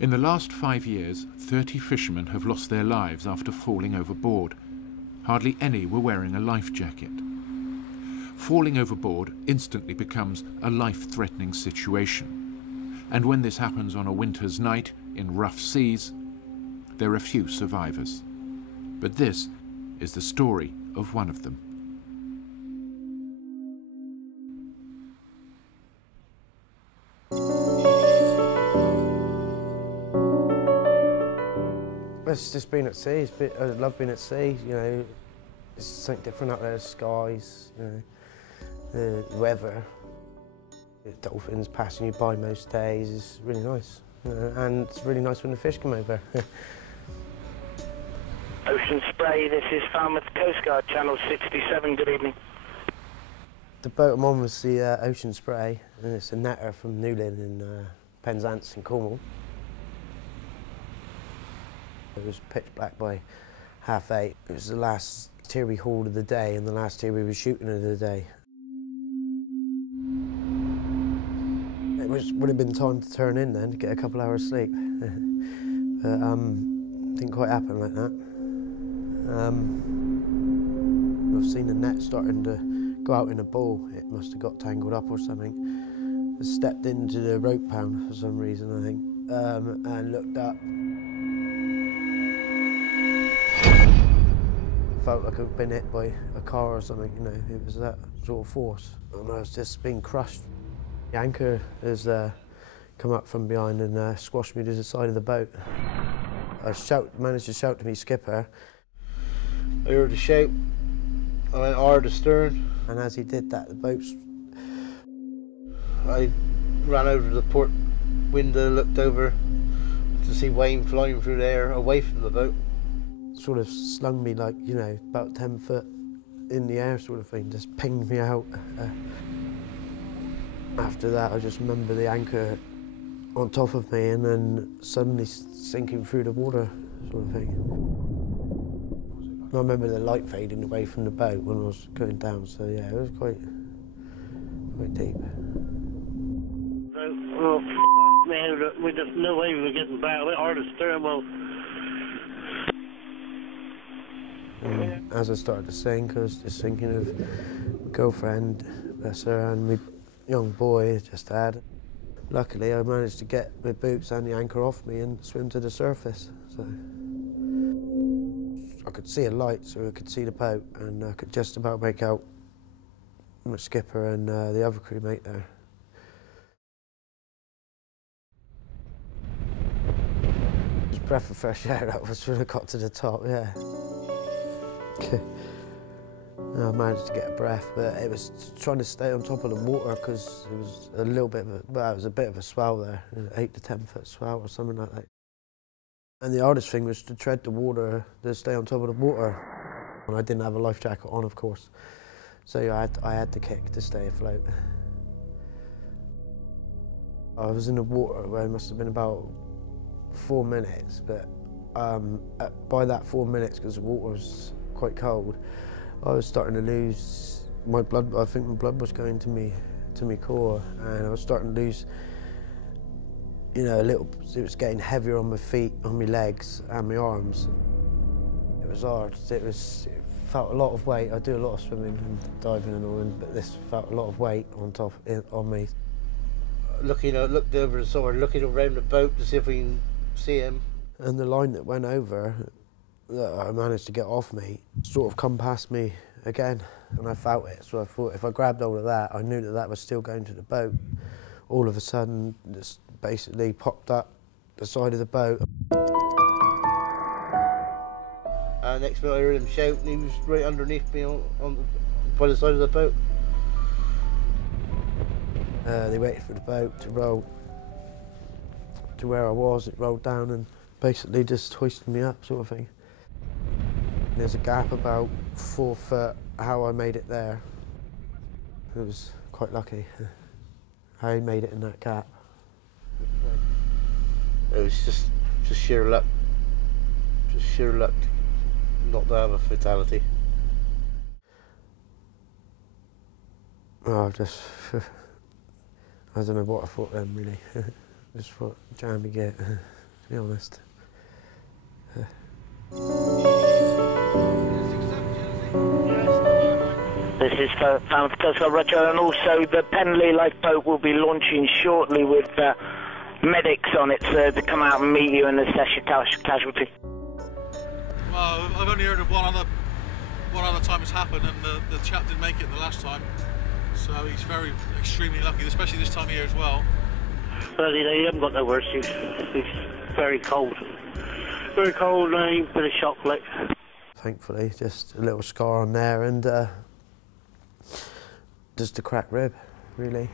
In the last 5 years, 30 fishermen have lost their lives after falling overboard. Hardly any were wearing a life jacket. Falling overboard instantly becomes a life-threatening situation. And when this happens on a winter's night in rough seas, there are few survivors. But this is the story of one of them. It's just being at sea. I love being at sea, you know. It's something different out there, the skies, you know, the weather. The dolphins passing you by most days is really nice. You know, and it's really nice when the fish come over. Ocean Spray, this is Falmouth Coast Guard, Channel 67, good evening. The boat I'm on was the Ocean Spray, and it's a netter from Newlyn in Penzance in Cornwall. It was pitch black by 8:30. It was the last tier we hauled of the day and the last tier we were shooting of the day. It would have been time to turn in then to get a couple hours sleep. But didn't quite happen like that. I've seen the net starting to go out in a ball. It must have got tangled up or something. I stepped into the rope pound for some reason, I think, and looked up. Felt like I'd been hit by a car or something, you know, it was that sort of force. And I was just being crushed. The anchor has come up from behind and squashed me to the side of the boat. I managed to shout to me skipper. I heard a shout, I went hard astern. And as he did that, the boat's... I ran over to the port window, looked over to see Wayne flying through the air away from the boat. Sort of slung me like, you know, about 10 foot in the air sort of thing, just pinged me out. After that, I just remember the anchor on top of me and then suddenly sinking through the water sort of thing. I remember the light fading away from the boat when I was going down, so yeah, it was quite deep. Oh, man, we just no way we were getting back. We hard astern, well. As I started to sink, I was just thinking of my girlfriend, bless her, and my young boy I just had. Luckily, I managed to get my boots and the anchor off me and swim to the surface. So I could see a light, so I could see the boat, and I could just about make out my skipper and the other crewmate there. It was a breath of fresh air, that was when I got to the top, yeah. I managed to get a breath, but it was trying to stay on top of the water because it was a little bit of a, well, it was a bit of a swell there, 8 to 10 foot swell or something like that. And the hardest thing was to tread the water, to stay on top of the water. And I didn't have a life jacket on, of course, so I had to kick to stay afloat. I was in the water where it must have been about 4 minutes, but by that 4 minutes, because the water was quite cold, I was starting to lose my blood. I think my blood was going to me core, and I was starting to lose, you know, a little. It was getting heavier on my feet, on my legs, and my arms. It was hard. It felt a lot of weight. I do a lot of swimming and diving and all, but this felt a lot of weight on top on me. Looked over the side, looking around the boat to see if we can see him. And the line that went over, that I managed to get off me, sort of come past me again, and I felt it. So I thought if I grabbed hold of that, I knew that that was still going to the boat. All of a sudden, just basically popped up the side of the boat. Next minute I heard him shout, and he was right underneath me by the side of the boat. They waited for the boat to roll to where I was. It rolled down and basically just hoisted me up, sort of thing. There's a gap about 4 foot, how I made it there. It was quite lucky. I made it in that gap. It was just sheer luck. Just sheer luck not to have a fatality. Oh, I don't know what I thought then, really. Just thought, jam me get. be honest. This is Falmouth Coast Guard, Roger, and also the Penley lifeboat will be launching shortly with medics on it to come out and meet you and assess your casualty. Well, I've only heard of one other time it's happened, and the chap didn't make it the last time, so he's extremely lucky, especially this time of year as well. Well, you haven't got no worse. He's very cold. Very cold, and a bit of shock like. Thankfully, just a little scar on there and just a cracked rib, really.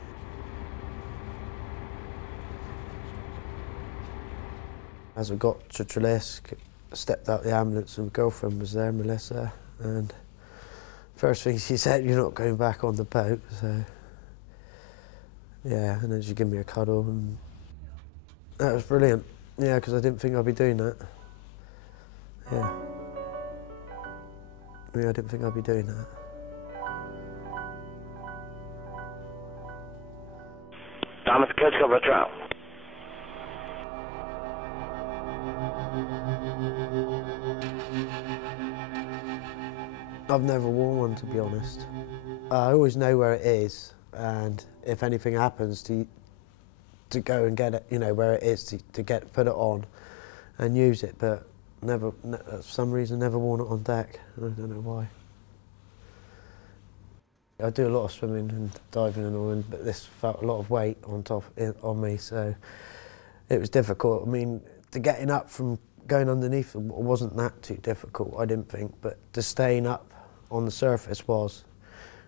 As I got to Trelisk, I stepped out the ambulance and my girlfriend was there, Melissa, and first thing she said, "You're not going back on the boat," so yeah, and then she gave me a cuddle and that was brilliant, yeah, because I didn't think I'd be doing that. Yeah. I didn't think I'd be doing that. Falmouth Coast Guard, Roger out. I've never worn one, to be honest. I always know where it is, and if anything happens, to go and get it, you know, where it is, to put it on and use it, but never, for some reason, never worn it on deck. I don't know why. I do a lot of swimming and diving and all, but this felt a lot of weight on me, so it was difficult. I mean, the getting up from going underneath wasn't that too difficult, I didn't think, but the staying up on the surface was.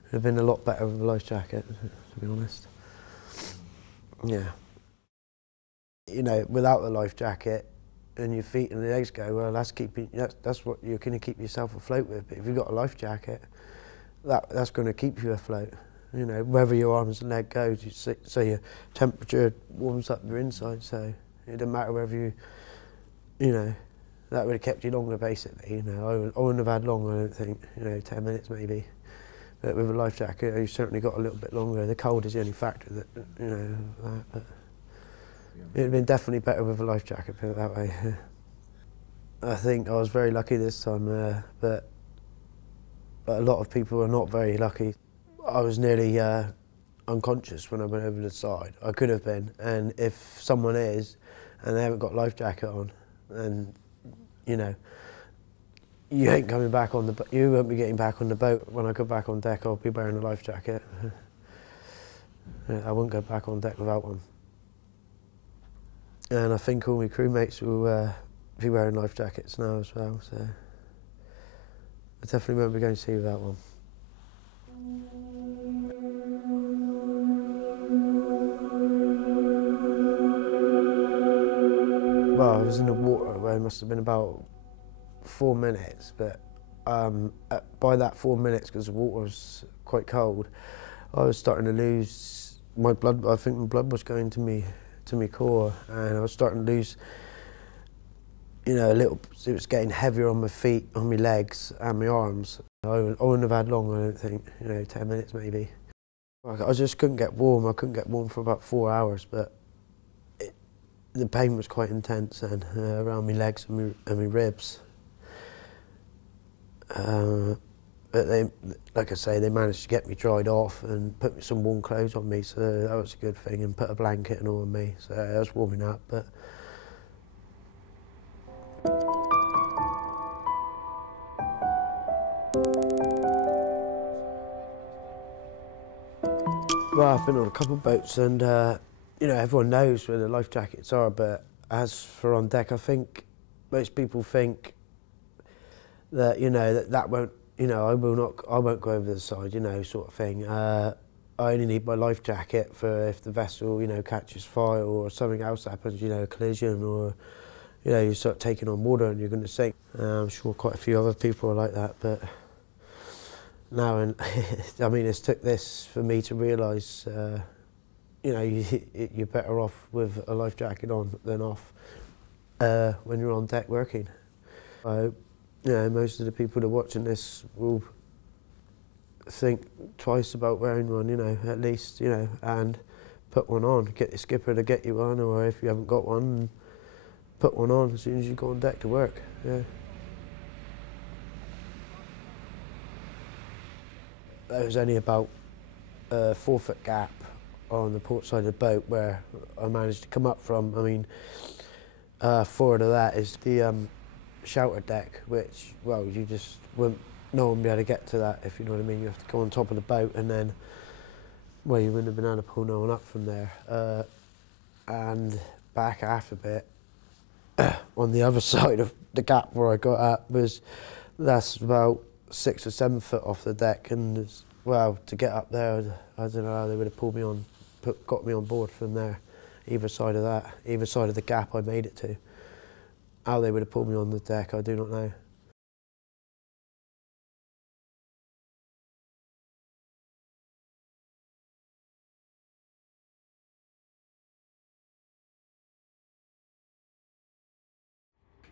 It would have been a lot better with a life jacket, to be honest. Yeah. You know, without the life jacket, and your feet and the legs go, well, that's what you're going to keep yourself afloat with. But if you've got a life jacket, that's going to keep you afloat. You know, wherever your arms and leg goes, so your temperature warms up your inside. So it doesn't matter whether you know, that would have kept you longer, basically. You know, I wouldn't have had long, I don't think. You know, 10 minutes maybe. But with a life jacket, you certainly got a little bit longer. The cold is the only factor that, you know, but it would have been definitely better with a life jacket, put it that way. I think I was very lucky this time, but a lot of people are not very lucky. I was nearly unconscious when I went over the side. I could have been, and if someone is, and they haven't got a life jacket on, then, you know, you ain't coming back on the. You won't be getting back on the boat. When I go back on deck, I'll be wearing a life jacket. I won't go back on deck without one. And I think all my crewmates will be wearing life jackets now as well. So I definitely won't be going to sea without one. Well, I was in the water where it must have been about 4 minutes, but by that 4 minutes, because the water was quite cold, I was starting to lose my blood. I think my blood was going to my core, and I was starting to lose, you know, a little. It was getting heavier on my feet, on my legs, and my arms. I wouldn't have had long, I don't think. You know, 10 minutes maybe. I just couldn't get warm. I couldn't get warm for about 4 hours, but the pain was quite intense and around my legs and my ribs. But they, like I say, they managed to get me dried off and put some warm clothes on me, so that was a good thing, and put a blanket and all on me, so I was warming up. But well, I've been on a couple of boats, and you know, everyone knows where the life jackets are, but as for on deck, I think most people think that, you know, that won't, you know, I won't go over the side, you know, sort of thing. I only need my life jacket for if the vessel, you know, catches fire or something else happens, you know, a collision, or, you know, you start taking on water and you're going to sink. I'm sure quite a few other people are like that, but now, and I mean, it's took this for me to realise, you know, you're better off with a life jacket on than off when you're on deck working. I hope, you know, most of the people that are watching this will think twice about wearing one, you know, at least, you know, and put one on. Get your skipper to get you one, or if you haven't got one, put one on as soon as you go on deck to work. Yeah. There was only about a 4-foot gap on the port side of the boat where I managed to come up from. I mean, forward of that is the shelter deck, which, well, you just wouldn't, no one would be able to get to that, if you know what I mean. You have to go on top of the boat, and then, well, you wouldn't have been able to pull no one up from there. And back half a bit, on the other side of the gap where I got at that's about 6 or 7 foot off the deck, and well, to get up there, I don't know how they would have pulled me on, got me on board from there, either side of that, either side of the gap I made it to. How they would have pulled me on the deck, I do not know.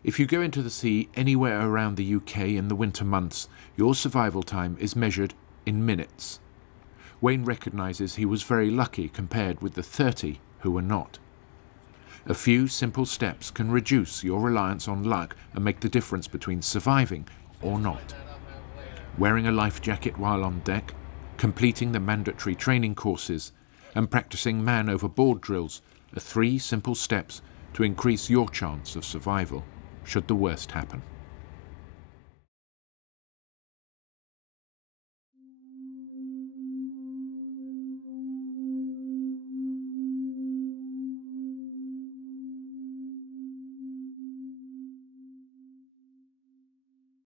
If you go into the sea anywhere around the UK in the winter months, your survival time is measured in minutes. Wayne recognises he was very lucky compared with the 30 who were not. A few simple steps can reduce your reliance on luck and make the difference between surviving or not. Wearing a life jacket while on deck, completing the mandatory training courses, and practicing man overboard drills are 3 simple steps to increase your chance of survival should the worst happen.